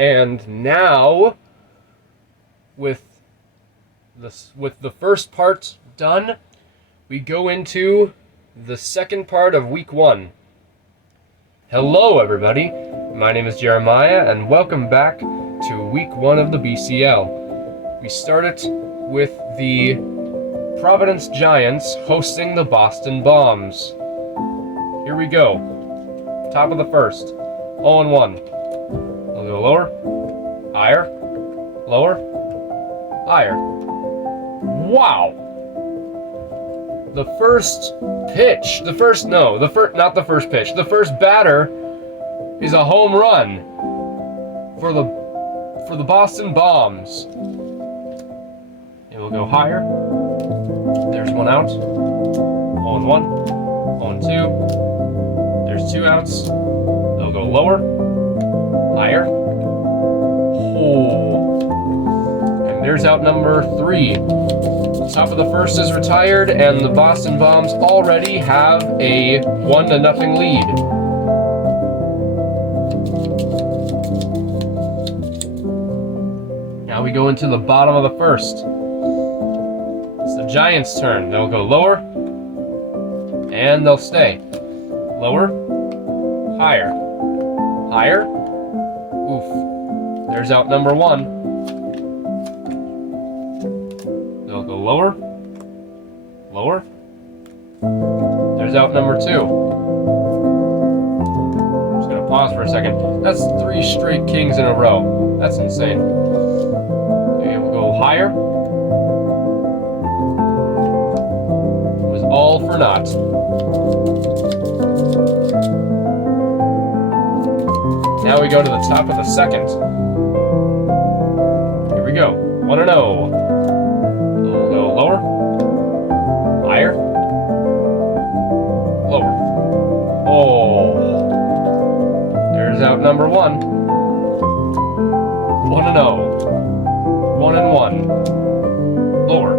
And now, with the first part done, we go into the second part of week 1. Hello everybody, my name is Jeremiah and welcome back to week 1 of the BCL. We started with the Providence Giants hosting the Boston Bombs. Here we go. Top of the first. 0-1. I'll go lower, higher, lower, higher. Wow! The first batter is a home run for the Boston Bombs. It will go higher. There's one out. 0-1. 0-2. There's 2 outs. They'll go lower. Higher. Oh. And there's out number 3. The top of the first is retired, and the Boston Bombs already have a 1-0 lead. Now we go into the bottom of the first. It's the Giants' turn. They'll go lower, and they'll stay. Lower, higher, higher. Oof. There's out number 1. They'll go lower, lower. There's out number 2. I'm just gonna pause for a second. That's 3 straight kings in a row. That's insane. Okay, we'll go higher. It was all for naught. Now we go to the top of the second. Here we go. 1-0. We'll go lower, higher, lower. Oh, there's out number 1. 1-0. 1-1. Lower.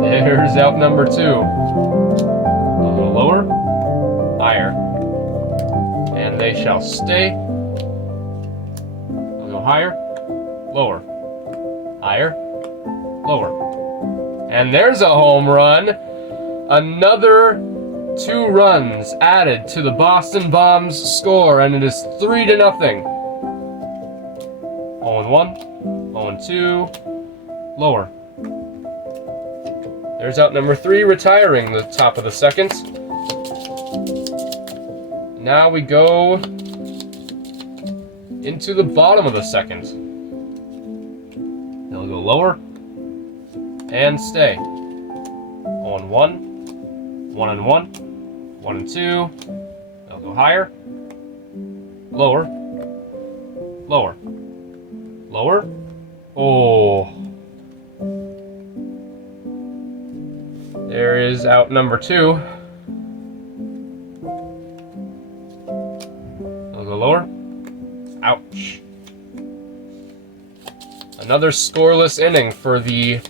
There's out number 2. I'll go lower, higher, and they shall stay. I'll go higher, lower, higher, lower. And there's a home run. Another 2 runs added to the Boston Bombs score, and it is 3-0. 0-1, 0-2, lower. There's out number 3 retiring the top of the second. Now we go into the bottom of the second. They'll go lower and stay. 0-1, 1-1, 1-2. They'll go higher, lower, lower, lower. Oh. There is out number 2. They'll go lower. Ouch. Another scoreless inning for the...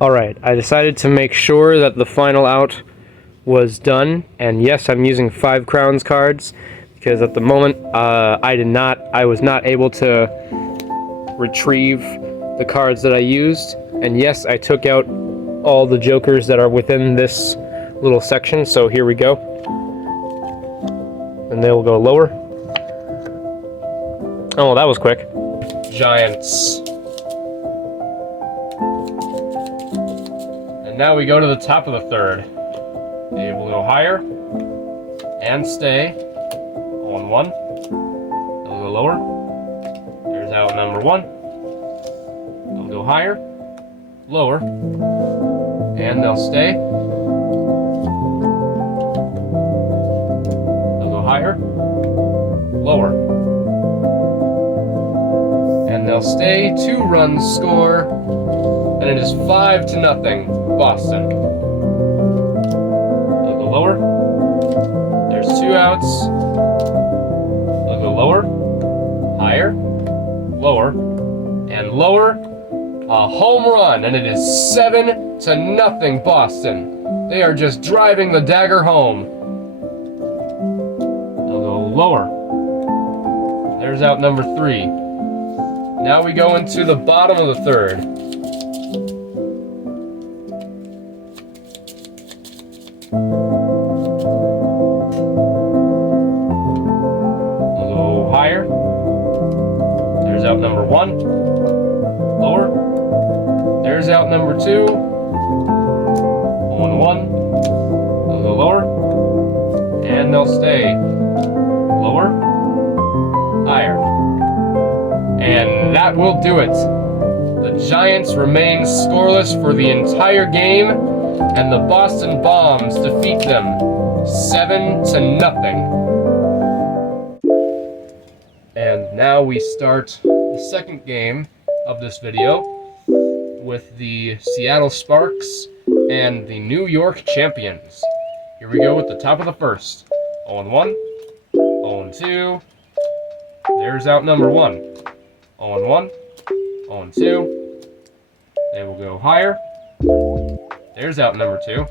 Alright, I decided to make sure that the final out was done, and yes, I'm using 5 crowns cards, because at the moment, I was not able to retrieve the cards that I used, and yes, I took out all the jokers that are within this little section, so here we go. And they'll go lower. Oh, that was quick. Giants. And now we go to the top of the third. They will go higher and stay. 0-1. They'll go lower. There's out number 1. They'll go higher, lower, and they'll stay. They'll go higher, lower, and they'll stay. 2 runs score, and it is 5-0 Boston. They'll go lower. There's 2 outs. They'll go lower, higher, lower, and lower. A home run, and it is 7-0 Boston. They are just driving the dagger home. They'll go lower. There's out number 3. Now we go into the bottom of the third. A little higher. There's out number 1. Lower. There's out number 2. 1-1. A little lower. And they'll stay. Lower. Higher. And that will do it. The Giants remain scoreless for the entire game, and the Boston Bombs defeat them 7-0. And now we start the second game of this video with the Seattle Sparks and the New York Champions. Here we go with the top of the first. 0-1, 0-2. There's out number 1. 0-1, 0-2. They will go higher. There's out number 2.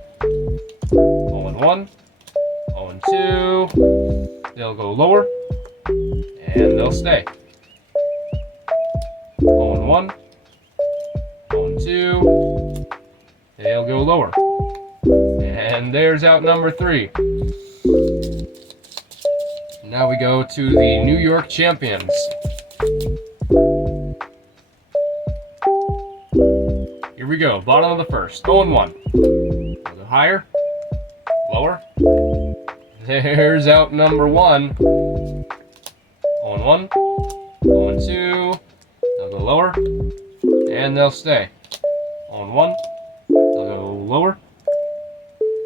0-1, 0-2. They'll go lower, and they'll stay. 0-1, 0-2. They'll go lower, and there's out number 3. Now we go to the New York Champions. Here we go, bottom of the first, 0-1. We'll go higher, lower. There's out number 1. 0-1, 0-2. They'll go lower, and they'll stay. 0-1, they'll go lower.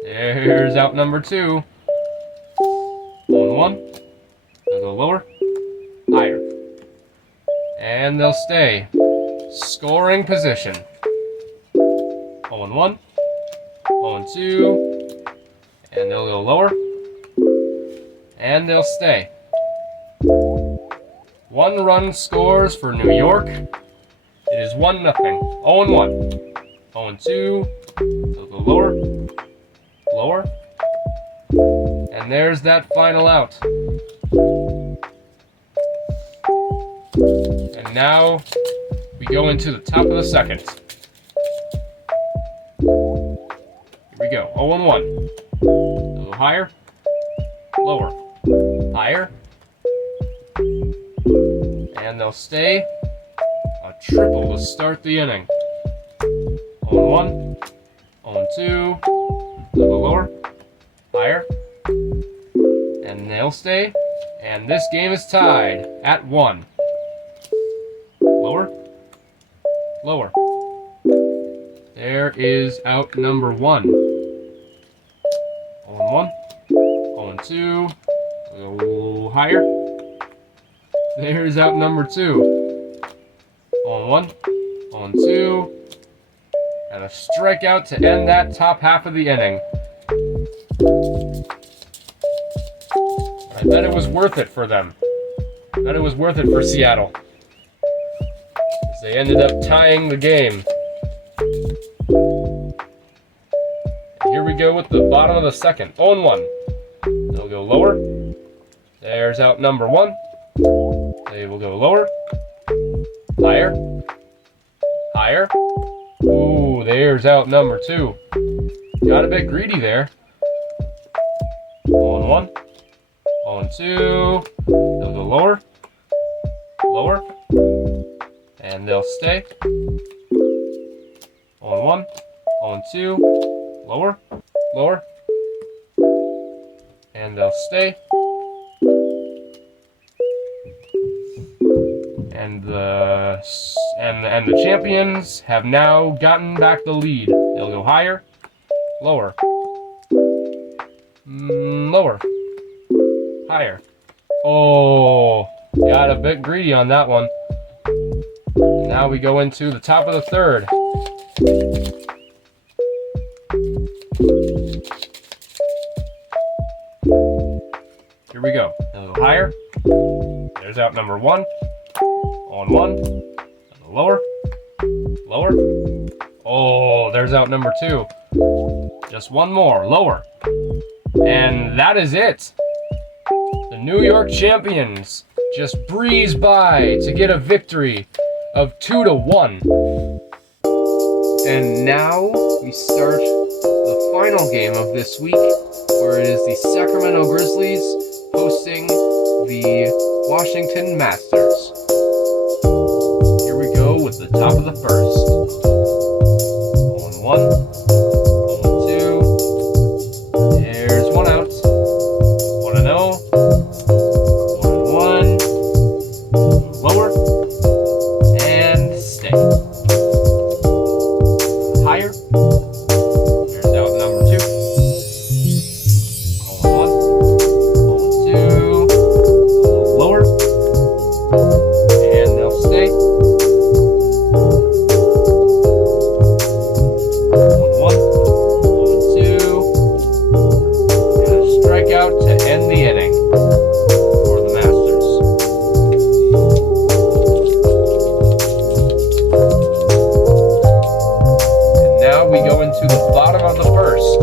There's out number 2. 0-1, they'll go lower, higher. And they'll stay. Scoring position. 0-1, 0-2, and they'll go lower, and they'll stay. 1 run scores for New York. It is 1-0. 0-1, 0-2, they'll go lower, lower, and there's that final out. And now we go into the top of the second. Here we go, 0-1. A little higher, lower, higher, and they'll stay. A triple to start the inning. 0-1, 0-2, they'll go lower, higher, and they'll stay. And this game is tied at 1. Lower, lower. There is out number 1. 0-1, 0-2, a little higher. There's out number 2. 0-1, 0-2, and a strikeout to end that top half of the inning. I bet it was worth it for them. I bet it was worth it for Seattle, as they ended up tying the game. Here we go with the bottom of the second. 0-1. They'll go lower. There's out number 1. They will go lower. Higher. Higher. Ooh, there's out number 2. Got a bit greedy there. 0-1. 0-2. They'll go lower. Lower. And they'll stay. 0-1. 0-2. Lower, lower, and they'll stay. And the champions have now gotten back the lead. They'll go higher, lower, lower, higher. Oh, got a bit greedy on that one. Now we go into the top of the third. Here we go. A little higher. There's out number 1. 0-1. Lower. Lower. Oh, there's out number 2. Just one more. Lower. And that is it. The New York Champions just breeze by to get a victory of 2-1. And now we start the final game of this week, where it is the Sacramento Grizzlies hosting the Washington Masters. Here we go with the top of the first. 0-1, 0-2. There's one out. 1-0. 1-1. Lower. And stay. Higher. There's out number 2. 0-1. 0-2. Lower. And they'll stay. 1-1. 0-2. And a strikeout to end the inning for the Masters. And now we go into the bottom of the first,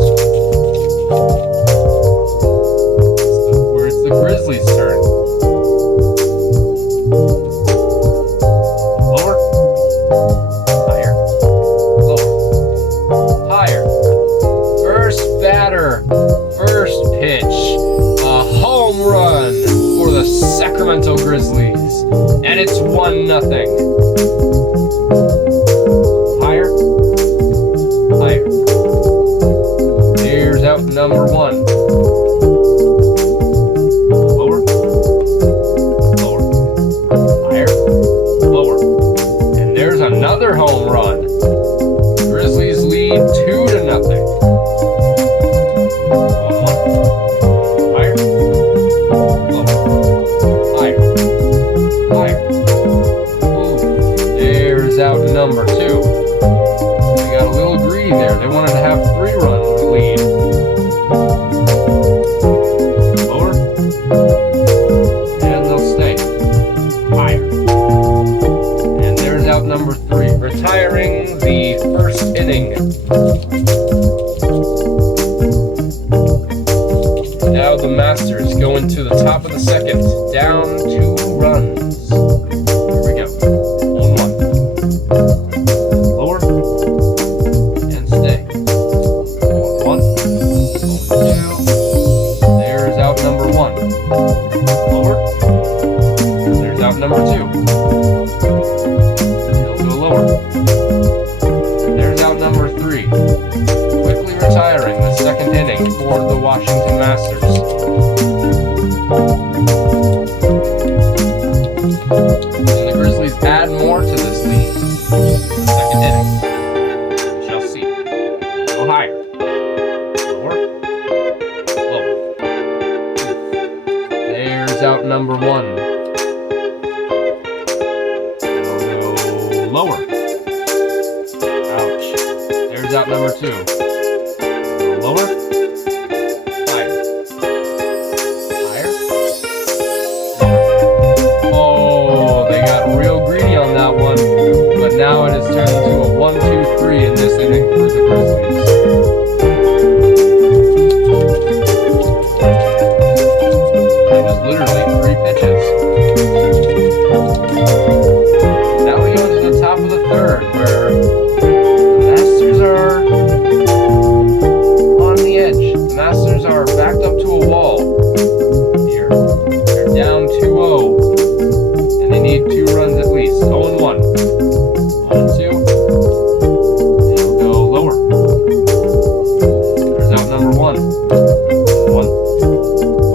where it's the Grizzlies' turn. Lower. Higher. Lower. Higher. First batter. First pitch. A home run for the Sacramento Grizzlies. And it's 1-0. Higher. Higher. There's out number 1. Lower. Lower. Higher. Lower. And there's another home run. Grizzlies lead 2-0. 1-1. Higher. Lower. Higher. Higher. Ooh. There's out number 2. They got a little greedy there. They wanted to have 3-run lead. Lower. And they'll stay. Higher. And there's out number 3, retiring the first inning. Now the Masters go into the top of the second, down 2 runs. Here we go. 1-1. Lower. And stay. 1-1. 0-2. There's out number 1. Lower. And there's out number 2. They'll go lower. There's out number 3. Quickly retiring the second inning for the Washington Masters. Can the Grizzlies add more to this lead? Second inning. We shall see. Go higher. Lower. Lower. There's out number 1. They'll go lower. Ouch. There's out number 2. Lower. Higher. Higher. Oh, they got real greedy on that one. But now it has turned into a 1-2-3 in this inning for the Grizzlies. That was literally 3 pitches. Now we go to the top of the third, where the Masters are on the edge. The Masters are backed up to a wall here. They're down 2-0, and they need 2 runs at least. 0-1. 0-2. They'll go lower. There's out number 1. 1.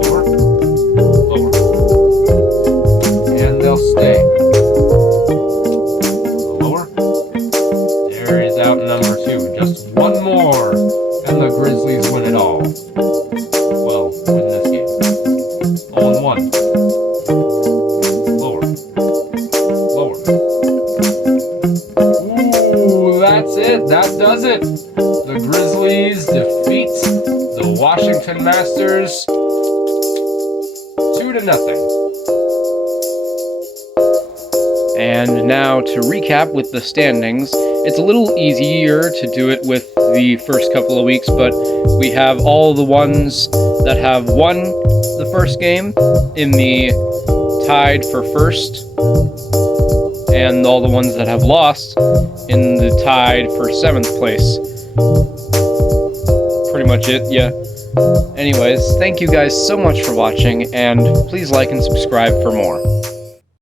Lower. Lower. And they'll stay. Lower. There is out number 2. Just 1 more, and the Grizzlies win it all. Well, win this game. 0-1. Lower. Lower. Ooh, that's it. That does it. The Grizzlies defeat the Washington Masters 2-0. And now to recap with the standings, it's a little easier to do it with the first couple of weeks, but we have all the ones that have won the first game in the tied for first, and all the ones that have lost in the tied for 7th place. Pretty much it, yeah. Anyways, thank you guys so much for watching, and please like and subscribe for more.